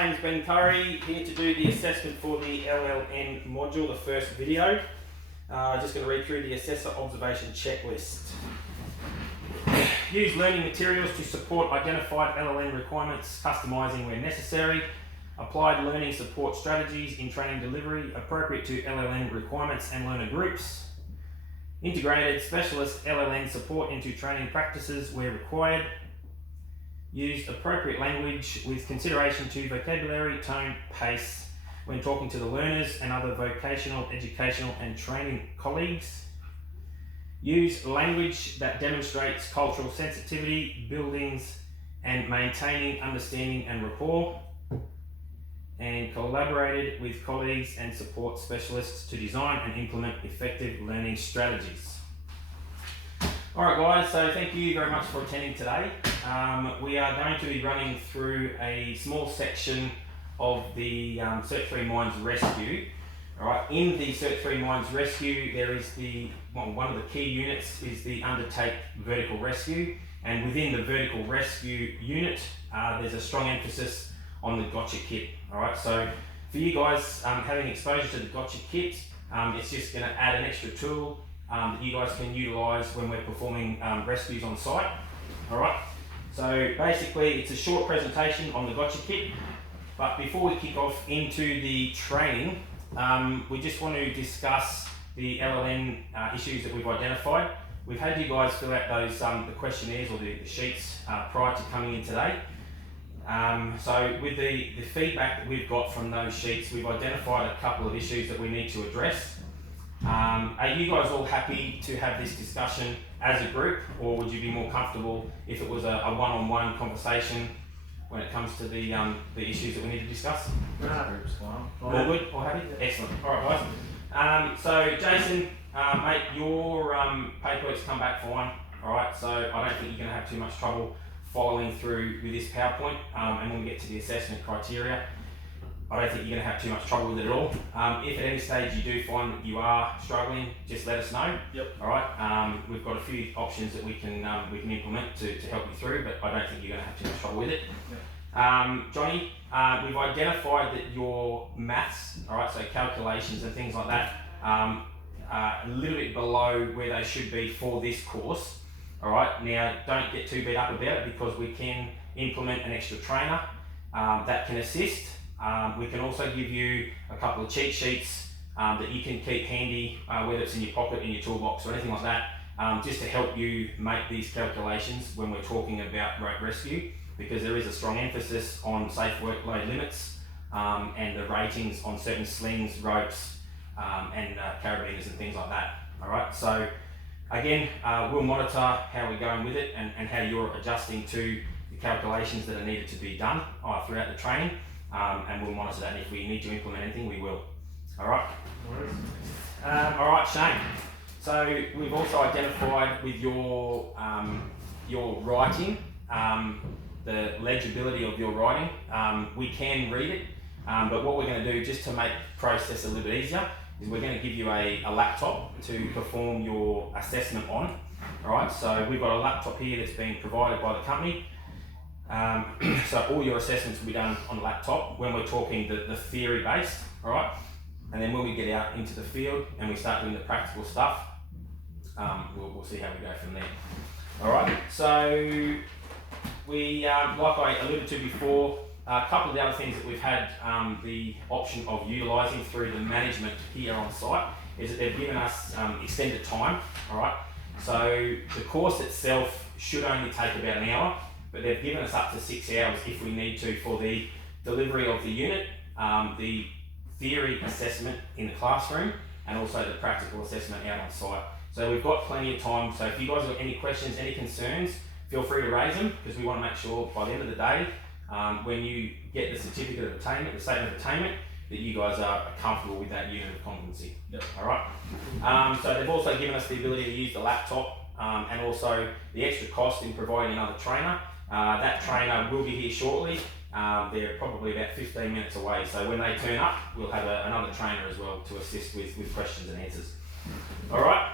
my name's Ben Curry, here to do the assessment for the LLN module, the first video. Just going to read through the assessor observation checklist. Use learning materials to support identified LLN requirements, customising where necessary. Applied learning support strategies in training delivery appropriate to LLN requirements and learner groups. Integrated specialist LLN support into training practices where required. Used appropriate language with consideration to vocabulary, tone, pace when talking to the learners and other vocational, educational and training colleagues. Use language that demonstrates cultural sensitivity, buildings and maintaining understanding and rapport. And collaborated with colleagues and support specialists to design and implement effective learning strategies. Alright guys, so thank you very much for attending today. We are going to be running through a small section of the Cert 3 Mines Rescue. Alright, in the Cert 3 Mines Rescue there is one of the key units is the Undertake Vertical Rescue, and within the Vertical Rescue unit there's a strong emphasis on the gotcha kit. Alright, so for you guys having exposure to the gotcha kit, it's just going to add an extra tool that you guys can utilise when we're performing rescues on site. Alright, so basically it's a short presentation on the gotcha kit, but before we kick off into the training, we just want to discuss the LLN issues that we've identified. We've had you guys fill out those the questionnaires or the sheets prior to coming in today. So with the feedback that we've got from those sheets, we've identified a couple of issues that we need to address. Are you guys all happy to have this discussion as a group, or would you be more comfortable if it was a one-on-one conversation when it comes to the issues that we need to discuss? All good? All happy? Excellent. All right, guys. So Jason, mate, your paperwork's come back fine. All right, so I don't think you're going to have too much trouble following through with this PowerPoint, and when we get to the assessment criteria, I don't think you're going to have too much trouble with it at all. If at any stage you do find that you are struggling, just let us know. Yep. All right. We've got a few options that we can implement to help you through, but I don't think you're going to have too much trouble with it. Yep. Johnny, we've identified that your maths, all right, so calculations and things like that, are a little bit below where they should be for this course. All right. Now, don't get too beat up about it because we can implement an extra trainer that can assist. We can also give you a couple of cheat sheets that you can keep handy, whether it's in your pocket, in your toolbox or anything like that, just to help you make these calculations when we're talking about rope rescue, because there is a strong emphasis on safe workload limits and the ratings on certain slings, ropes and carabiners and things like that. All right, so again, we'll monitor how we're going with it and how you're adjusting to the calculations that are needed to be done throughout the training. And we'll monitor that, and if we need to implement anything, we will. All right. All right, Shane. So we've also identified with your writing, the legibility of your writing. We can read it, but what we're going to do, just to make the process a little bit easier, is we're going to give you a laptop to perform your assessment on. All right. So we've got a laptop here that's been provided by the company. So all your assessments will be done on a laptop when we're talking the theory based, all right? And then when we get out into the field and we start doing the practical stuff, we'll see how we go from there. All right, so we, like I alluded to before, a couple of the other things that we've had the option of utilising through the management here on site is that they've given us extended time, all right? So the course itself should only take about an hour, but they've given us up to 6 hours if we need to for the delivery of the unit, the theory assessment in the classroom, and also the practical assessment out on site. So we've got plenty of time, so if you guys have any questions, any concerns, feel free to raise them, because we want to make sure by the end of the day, when you get the certificate of attainment, the statement of attainment, that you guys are comfortable with that unit of competency. Yep. All right. So they've also given us the ability to use the laptop, and also the extra cost in providing another trainer. That trainer will be here shortly. They're probably about 15 minutes away, so when they turn up, we'll have another trainer as well to assist with questions and answers. All right.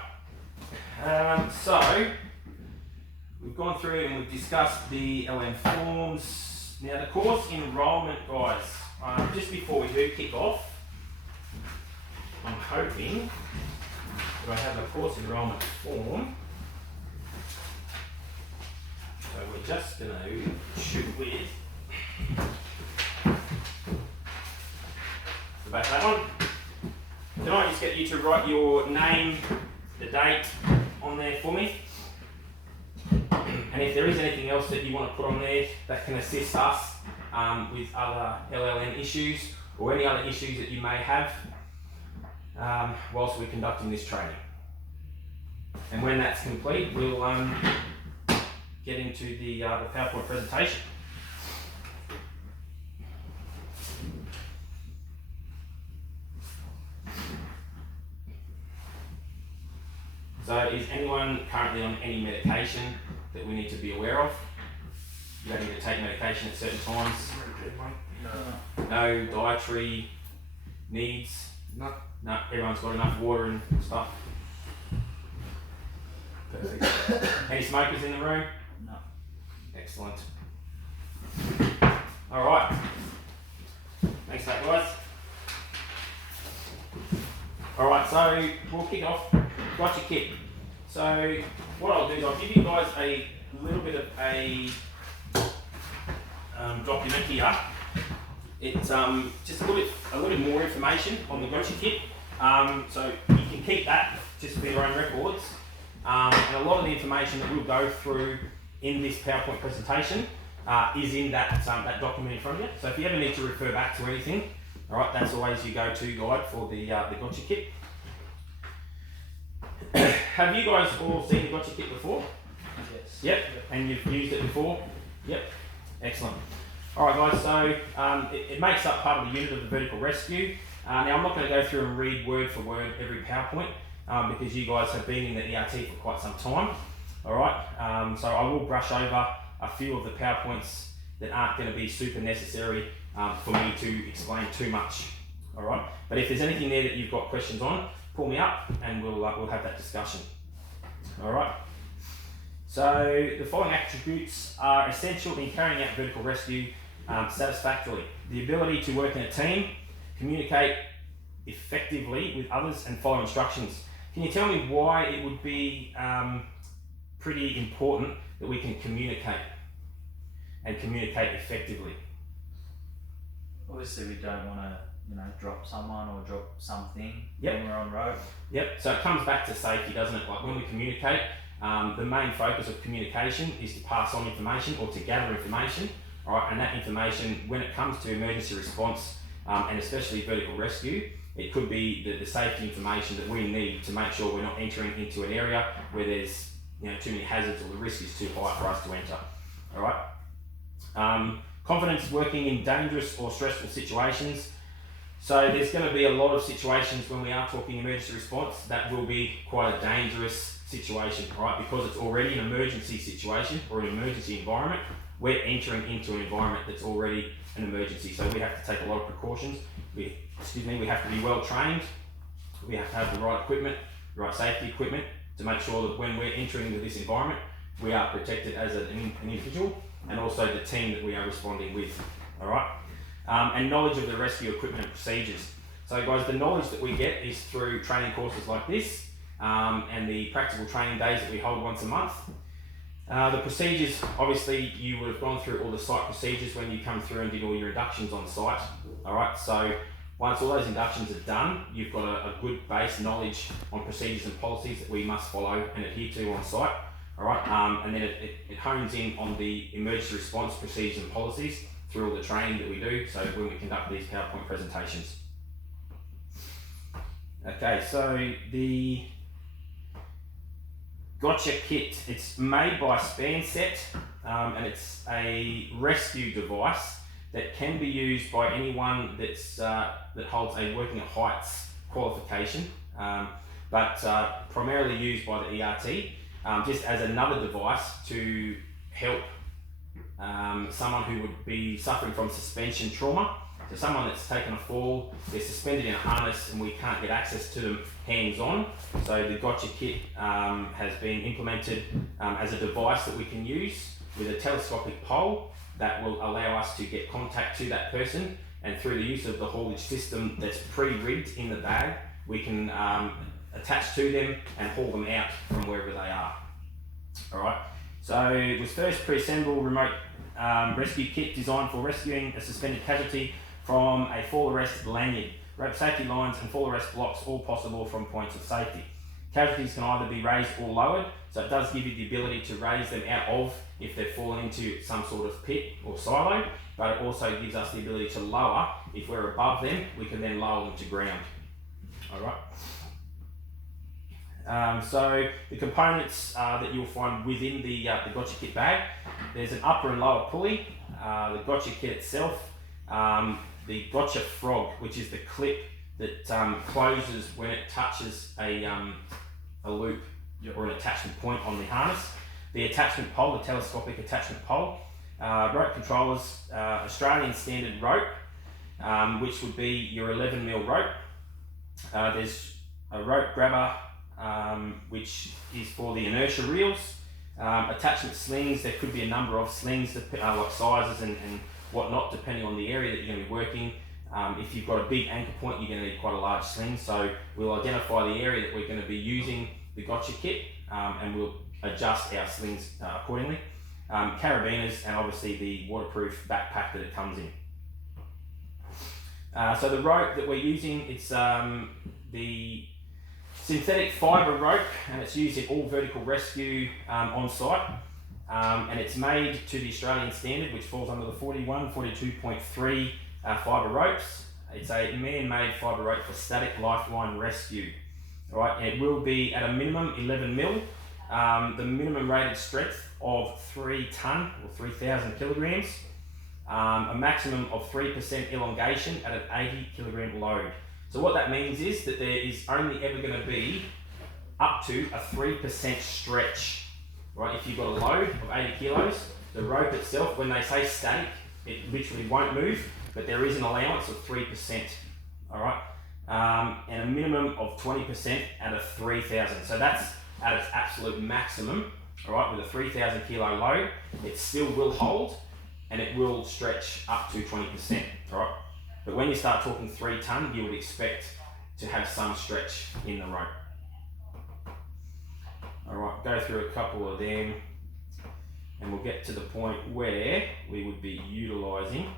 So we've gone through and we've discussed the LLN forms, Now the course enrolment, guys, just before we do kick off, I'm hoping that I have a course enrolment form. So we're just going to shoot with the back of that one. Can I just get you to write your name, the date on there for me? And if there is anything else that you want to put on there that can assist us with other LLN issues or any other issues that you may have whilst we're conducting this training. And when that's complete, we'll get into the PowerPoint presentation. So is anyone currently on any medication that we need to be aware of? You don't need to take medication at certain times? No dietary needs? No. No, everyone's got enough water and stuff? Perfect. Any smokers in the room? No. Excellent. Alright. Thanks for that, guys. Alright, so we'll kick off. Gotcha kit. So what I'll do is I'll give you guys a little bit of a document here. It's just a little bit more information on the gotcha kit. So you can keep that just for your own records. And a lot of the information that we'll go through in this PowerPoint presentation is in that document in front of you. So if you ever need to refer back to anything, all right, that's always your go-to guide for the gotcha kit. Have you guys all seen the gotcha kit before? Yes. Yep. And you've used it before? Yep. Excellent. All right, guys. So it makes up part of the unit of the vertical rescue. Now I'm not going to go through and read word for word every PowerPoint because you guys have been in the ERT for quite some time. All right. So I will brush over a few of the PowerPoints that aren't going to be super necessary for me to explain too much. All right. But if there's anything there that you've got questions on, pull me up and we'll have that discussion. All right. So the following attributes are essential in carrying out vertical rescue satisfactorily: the ability to work in a team, communicate effectively with others, and follow instructions. Can you tell me why it would be pretty important that we can communicate and communicate effectively? Obviously, we don't want to, drop someone or drop something Yep. when we're on road. Yep, so it comes back to safety, doesn't it? Like when we communicate, the main focus of communication is to pass on information or to gather information, all right? And that information, when it comes to emergency response, and especially vertical rescue, it could be the safety information that we need to make sure we're not entering into an area where there's too many hazards or the risk is too high for us to enter, all right? Confidence working in dangerous or stressful situations. So there's going to be a lot of situations when we are talking emergency response that will be quite a dangerous situation, right? Because it's already an emergency situation or an emergency environment. We're entering into an environment that's already an emergency. So we have to take a lot of precautions. We have to be well trained. We have to have the right equipment, the right safety equipment to make sure that when we're entering into this environment, we are protected as an individual and also the team that we are responding with, all right? And knowledge of the rescue equipment and procedures. So guys, the knowledge that we get is through training courses like this and the practical training days that we hold once a month. The procedures, obviously you would have gone through all the site procedures when you come through and did all your inductions on site. All right, so once all those inductions are done, you've got a good base knowledge on procedures and policies that we must follow and adhere to on site. All right, and then it hones in on the emergency response procedures and policies through all the training that we do, so when we conduct these PowerPoint presentations. Okay, so the Gotcha kit, it's made by Spanset, and it's a rescue device that can be used by anyone that's that holds a working at heights qualification, but primarily used by the ERT, just as another device to help someone who would be suffering from suspension trauma. So someone that's taken a fall, they're suspended in a harness and we can't get access to them hands-on. So the Gotcha kit has been implemented as a device that we can use with a telescopic pole that will allow us to get contact to that person, and through the use of the haulage system that's pre-rigged in the bag, we can attach to them and haul them out from wherever they are. Alright, so it was first pre-assembled remote rescue kit designed for rescuing a suspended casualty from a fall arrest lanyard. Rope safety lines and fall arrest blocks, all possible from points of safety. Casualties can either be raised or lowered, so it does give you the ability to raise them out of if they've fallen into some sort of pit or silo, but it also gives us the ability to lower. If we're above them, we can then lower them to ground. Alright. So the components that you'll find within the gotcha kit bag, there's an upper and lower pulley, the gotcha kit itself, the gotcha frog, which is the clip that closes when it touches a loop or an attachment point on the harness. The attachment pole, the telescopic attachment pole, rope controllers, Australian standard rope, which would be your 11mm rope. There's a rope grabber, which is for the inertia reels. Attachment slings, there could be a number of slings, like sizes and whatnot, depending on the area that you're going to be working. If you've got a big anchor point, you're going to need quite a large sling, so we'll identify the area that we're going to be using the gotcha kit, and we'll adjust our slings accordingly. Carabiners, and obviously the waterproof backpack that it comes in. So the rope that we're using, it's the synthetic fibre rope, and it's used in all vertical rescue on site, and it's made to the Australian standard, which falls under the 42.3 fibre ropes. It's a man-made fibre rope for static lifeline rescue. All right, and it will be at a minimum 11mm, the minimum rated strength of 3 tonne or 3,000 kilograms, a maximum of 3% elongation at an 80 kilogram load. So what that means is that there is only ever going to be up to a 3% stretch. Right? If you've got a load of 80 kilos, the rope itself, when they say static, it literally won't move, but there is an allowance of 3%. All right, and a minimum of 20% at a 3,000. So that's at its absolute maximum. All right, with a 3,000 kilo load, it still will hold, and it will stretch up to 20%. All right. But when you start talking 3 tonne, you would expect to have some stretch in the rope. Alright, go through a couple of them, and we'll get to the point where we would be utilising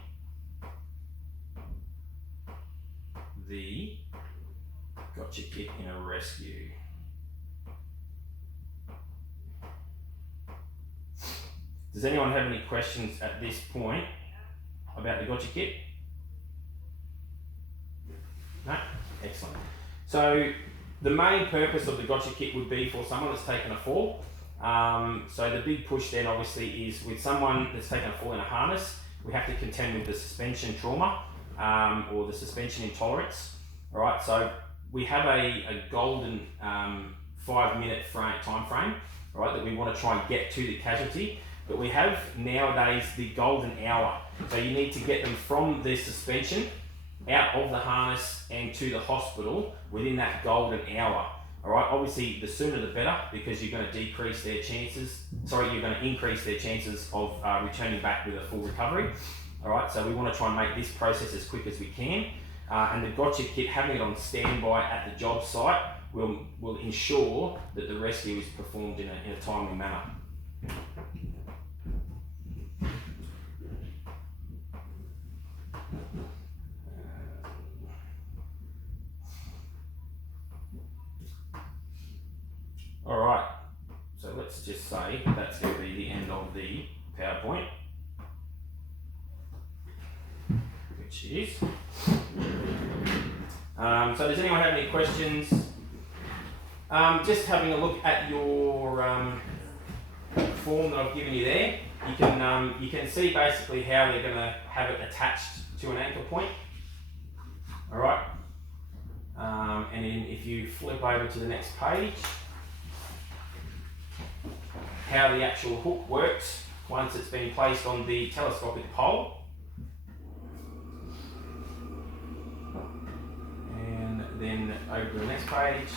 the gotcha kit in a rescue. Does anyone have any questions at this point about the gotcha kit? No? Excellent. So the main purpose of the gotcha kit would be for someone that's taken a fall. So the big push then obviously is with someone that's taken a fall in a harness, we have to contend with the suspension trauma or the suspension intolerance. All right, so we have a golden 5-minute time frame, all right, that we want to try and get to the casualty. But we have nowadays the golden hour. So you need to get them from the suspension out of the harness and to the hospital within that golden hour. All right, obviously the sooner the better, because you're going to decrease their chances, you're going to increase their chances of returning back with a full recovery. All right, so we want to try and make this process as quick as we can. And the gotcha kit, having it on standby at the job site, will ensure that the rescue is performed in a timely manner. Alright, so let's just say that's going to be the end of the PowerPoint, which is. So does anyone have any questions? Just having a look at your form that I've given you there, you can see basically how they're going to have it attached to an anchor point. Alright, and then if you flip over to the next page, how the actual hook works once it's been placed on the telescopic pole. And then over to the next page.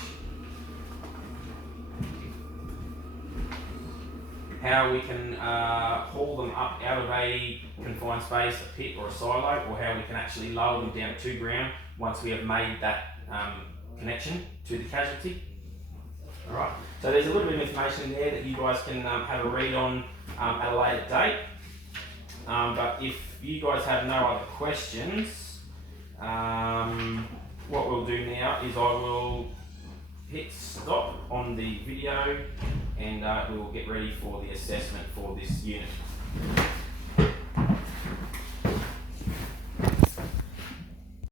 how we can haul them up out of a confined space, a pit or a silo, or how we can actually lower them down to ground once we have made that connection to the casualty. Alright, so there's a little bit of information there that you guys can have a read on at a later date. But if you guys have no other questions, what we'll do now is I will hit stop on the video and we will get ready for the assessment for this unit.